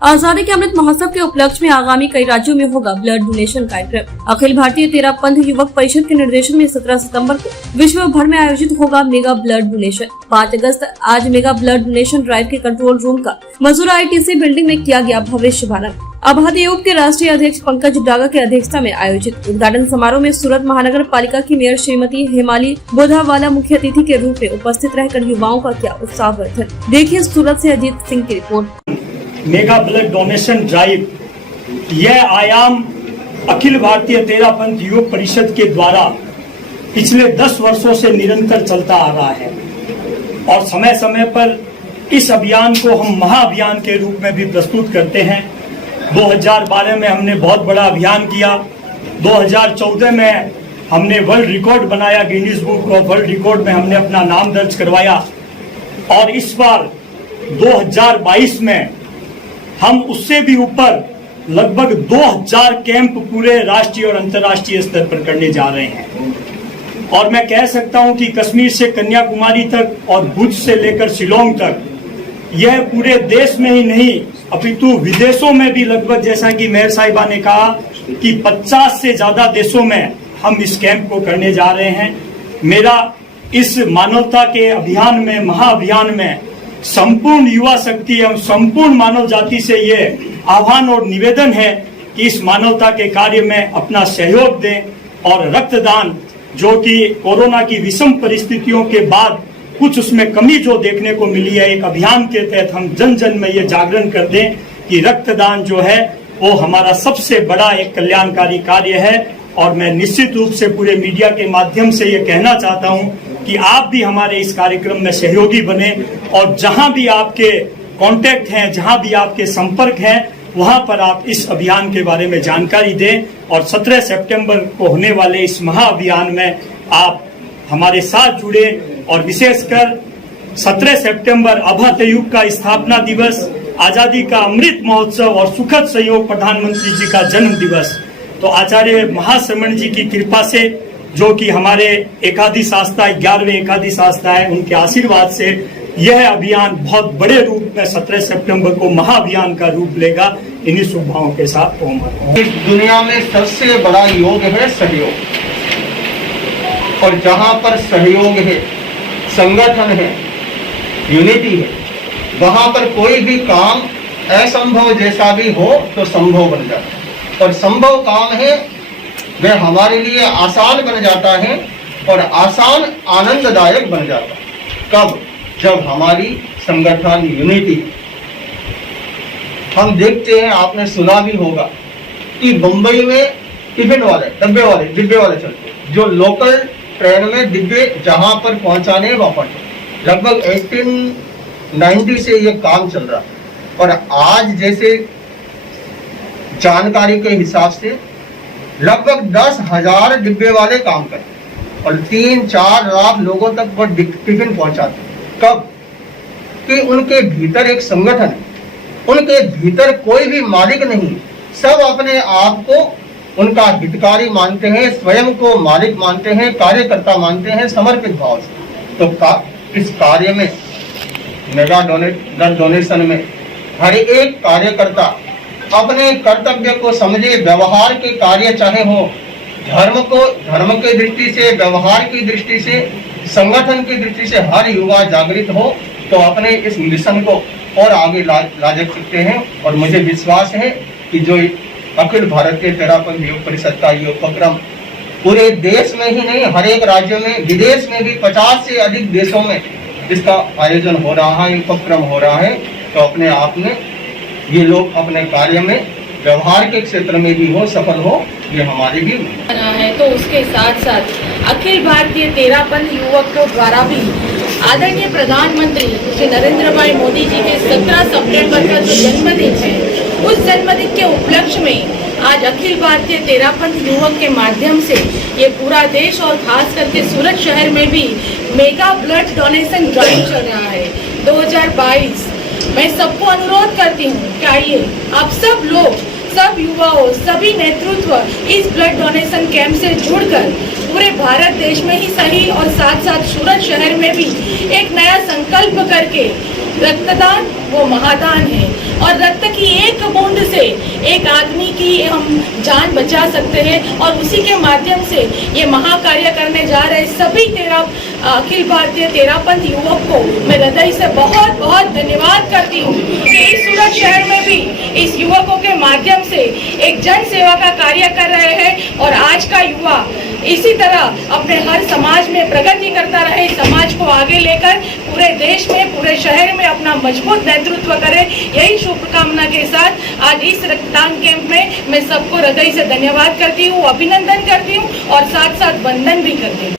आजादी के अमृत महोत्सव के उपलक्ष्य में आगामी कई राज्यों में होगा ब्लड डोनेशन कार्यक्रम। अखिल भारतीय तेरापंथ युवक परिषद के निर्देशन में 17 सितंबर को विश्व भर में आयोजित होगा मेगा ब्लड डोनेशन। 5 अगस्त आज मेगा ब्लड डोनेशन ड्राइव के कंट्रोल रूम का मजूरा ITC बिल्डिंग में किया गया भव्य शुभारंभ। आबादी आयोग के राष्ट्रीय अध्यक्ष पंकज डागा की अध्यक्षता में आयोजित उद्घाटन समारोह में सूरत महानगर पालिका की मेयर श्रीमती हेमाली बोधावाला मुख्य अतिथि के रूप में उपस्थित रहकर युवाओं का किया उत्साहवर्धन। देखिए सूरत से अजीत सिंह की report. Mega blood donation drive, यह आयाम अखिल भारतीय तेरापंथ युवक परिषद के द्वारा पिछले 10 वर्षों से निरंतर चलता आ रहा है और समय समय पर इस अभियान को हम महाअभियान के रूप में भी प्रस्तुत करते हैं। 2012 में हमने बहुत बड़ा अभियान किया। 2014 में हमने वर्ल्ड रिकॉर्ड बनाया, Guinness book of world record में हमने अपना नाम दर्ज करवाया और इस बार 2022 में हम उससे भी ऊपर लगभग 2000 कैंप पूरे राष्ट्रीय और अंतर्राष्ट्रीय स्तर पर करने जा रहे हैं। और मैं कह सकता हूं कि कश्मीर से कन्याकुमारी तक और भुज से लेकर शिलोंग तक यह पूरे देश में ही नहीं अपितु विदेशों में भी लगभग, जैसा कि मेयर साहिबा ने कहा कि 50 से ज्यादा देशों में हम इस कैंप को करने जा रहे हैं। मेरा इस मानवता के अभियान में, महाअभियान में संपूर्ण युवा शक्ति एवं संपूर्ण मानव जाति से ये आह्वान और निवेदन है कि इस मानवता के कार्य में अपना सहयोग दें और रक्तदान, जो कि कोरोना की विषम परिस्थितियों के बाद कुछ उसमें कमी जो देखने को मिली है, एक अभियान के तहत हम जन जन में ये जागरण कर दें कि रक्तदान जो है वो हमारा सबसे बड़ा एक कल्याणकारी कार्य है। और मैं निश्चित रूप से पूरे मीडिया के माध्यम से ये कहना चाहता हूं कि आप भी हमारे इस कार्यक्रम में सहयोगी बने और जहां भी आपके कांटेक्ट हैं, जहां भी आपके संपर्क हैं, वहां पर आप इस अभियान के बारे में जानकारी दें और 17 सितंबर को होने वाले इस महाअभियान में आप हमारे साथ जुड़े। और विशेषकर 17 सितंबर अभय युग का स्थापना दिवस, आजादी का अमृत महोत्सव और सुखद सहयोग प्रधानमंत्री जी का जन्म दिवस, तो आचार्य महाश्रमण जी की कृपा से, जो कि हमारे एकादश आस्था 11वें एकादश आस्था है, उनके आशीर्वाद से यह अभियान बहुत बड़े रूप में 17 सितंबर को महाअभियान का रूप लेगा। इन्हीं शुभभावों के साथ दुनिया में सबसे बड़ा योग है सहयोग, और जहां पर सहयोग है, संगठन है, यूनिटी है, वहां पर कोई भी काम असंभव जैसा भी हो तो संभव बन जाता है। और संभव काम है वह हमारे लिए आसान बन जाता है और आसान आनंददायक बन जाता है। कब? जब हमारी संगठन यूनिटी। हम देखते हैं, आपने सुना भी होगा कि मुंबई में टिफिन वाले डिब्बे वाले चलते हैं, जो लोकल ट्रेन में डिब्बे जहां पर पहुंचाने वहां पहुंचे। लगभग 1890 से ये काम चल रहा है और आज जैसे जानकारी के हिसाब से लगभग 10,000 डिब्बे वाले काम करते और 3-4 लाख लोगों तक वो टिफिन पहुंचाते। कब? कि उनके भीतर एक संगठन है, उनके भीतर कोई भी मालिक नहीं, सब अपने आप को उनका हितकारी मानते हैं, स्वयं को मालिक मानते हैं, कार्यकर्ता मानते हैं, समर्पित भाव से। तो इस कार्य में, मेगा डोनेशन में हर एक कार्यकर्ता अपने कर्तव्य को समझे, व्यवहार के कार्य चाहे हो, धर्म के दृष्टि से, व्यवहार की दृष्टि से, संगठन की दृष्टि से हर युवा जागृत हो तो अपने इस मिशन को और आगे ला सकते हैं। और मुझे विश्वास है कि जो अखिल भारतीय तेरापंथ युवक परिषद का ये उपक्रम पूरे देश में ही नहीं, हर एक राज्य में, विदेश में भी 50 से अधिक देशों में इसका आयोजन हो रहा है, उपक्रम हो रहा है। तो अपने आप में ये लोग अपने कार्य में, व्यवहार के क्षेत्र में भी हो, सफल हो, ये हमारी भी है। तो उसके साथ साथ अखिल भारतीय तेरापंथ युवक को द्वारा भी आदरणीय प्रधानमंत्री श्री नरेंद्र भाई मोदी जी के 17 सितंबर का जो जन्मदिन है, उस जन्मदिन के उपलक्ष्य में आज अखिल भारतीय तेरापंथ युवक के माध्यम से ये पूरा देश और खास करके सूरत शहर में भी मेगा ब्लड डोनेशन ड्राइव चल रहा है 2022। मैं सबको अनुरोध करती हूँ कि आइए आप सब लोग सब युवाओं, सभी नेतृत्व इस ब्लड डोनेशन कैंप से जुड़कर पूरे भारत देश में ही सही और साथ साथ सूरत शहर में भी एक नया संकल्प करके रक्तदान वो महादान है और रक्त की एक बूंद से एक आदमी की हम जान बचा सकते हैं और उसी के माध्यम से ये महाकार्य करने जा रहे सभी अखिल भारतीय तेरापंथ युवक को मैं हृदय से बहुत बहुत धन्यवाद करती हूँ कि इस सूरत शहर में भी इस युवकों के माध्यम से एक जन सेवा का कार्य कर रहे हैं और आज का युवा इसी तरह अपने हर समाज में प्रगति करता रहे, समाज को आगे लेकर पूरे देश में, पूरे शहर में अपना मजबूत नेतृत्व करे। यही शुभकामना के साथ आज इस रक्तदान कैंप में मैं सबको हृदय से धन्यवाद करती हूँ, अभिनंदन करती हूँ और साथ साथ वंदन भी करती हूँ।